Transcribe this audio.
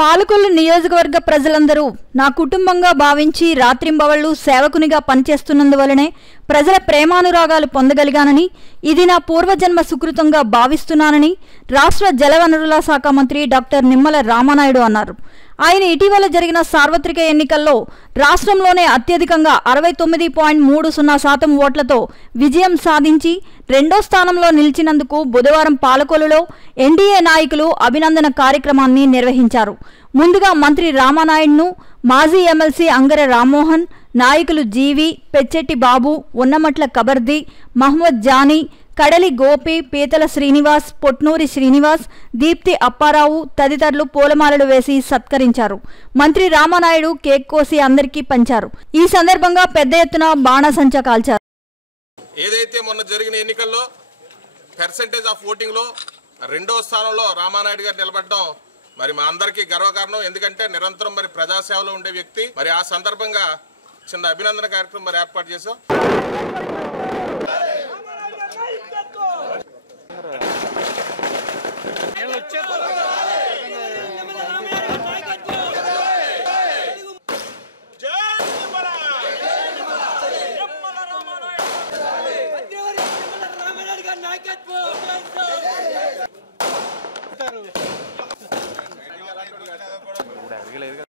పాలకొల్లు నియోజకవర్గ ప్రజలందరూ నా కుటుంబంగా భావించి రాత్రింబవళ్లు సేవకునిగా పనిచేస్తున్నందువలనే ప్రజల ప్రేమానురాగాలు పొందగలిగానని, ఇది నా పూర్వజన్మ సుకృతంగా భావిస్తున్నానని రాష్ట్ర జలవనరుల శాఖ మంత్రి డాక్టర్ నిమ్మల రామానాయుడు అన్నారు. ఆయన ఇటీవల జరిగిన సార్వత్రిక ఎన్నికల్లో రాష్ట్రంలోనే అత్యధికంగా 69.30% ఓట్లతో విజయం సాధించి రెండో స్థానంలో నిలిచినందుకు బుధవారం పాలకొల్లులో ఎన్డీఏ నాయకులు అభినందన కార్యక్రమాన్ని నిర్వహించారు. ముందుగా మంత్రి రామానాయుడును మాజీ ఎమ్మెల్సీ అంగర రామ్మోహన్, నాయకులు జీవి, పెచ్చెట్టి బాబు, ఉన్నమట్ల కబర్ది, మహమ్మద్ జానీ, కడలి గోపి, పీతల శ్రీనివాస్, పొట్నూరి శ్రీనివాస్, దీప్తి అప్పారావు తదితరులు పూలమాలలు వేసి సత్కరించారు. మంత్రి రామానాయుడు కేక్ కోసి అందరికీ పంచారు. ఈ సందర్భంగా పెద్ద ఎత్తున బాణసంచా కాల్చారు. ఏదైతే మొన్న జరిగిన ఎన్నికల్లో పర్సెంటేజ్ ఆఫ్ ఓటింగ్ లో రెండో స్థానంలో రామానాయుడు గారు నిలబడడం మరి మా అందరికీ గర్వకారణం. ఎందుకంటే నిరంతరం మరి ప్రజాసేవలో ఉండే వ్యక్తి. మరి ఆ సందర్భంగా చిన్న అభినందన కార్యక్రమం మరి ఏర్పాటు చేశాం.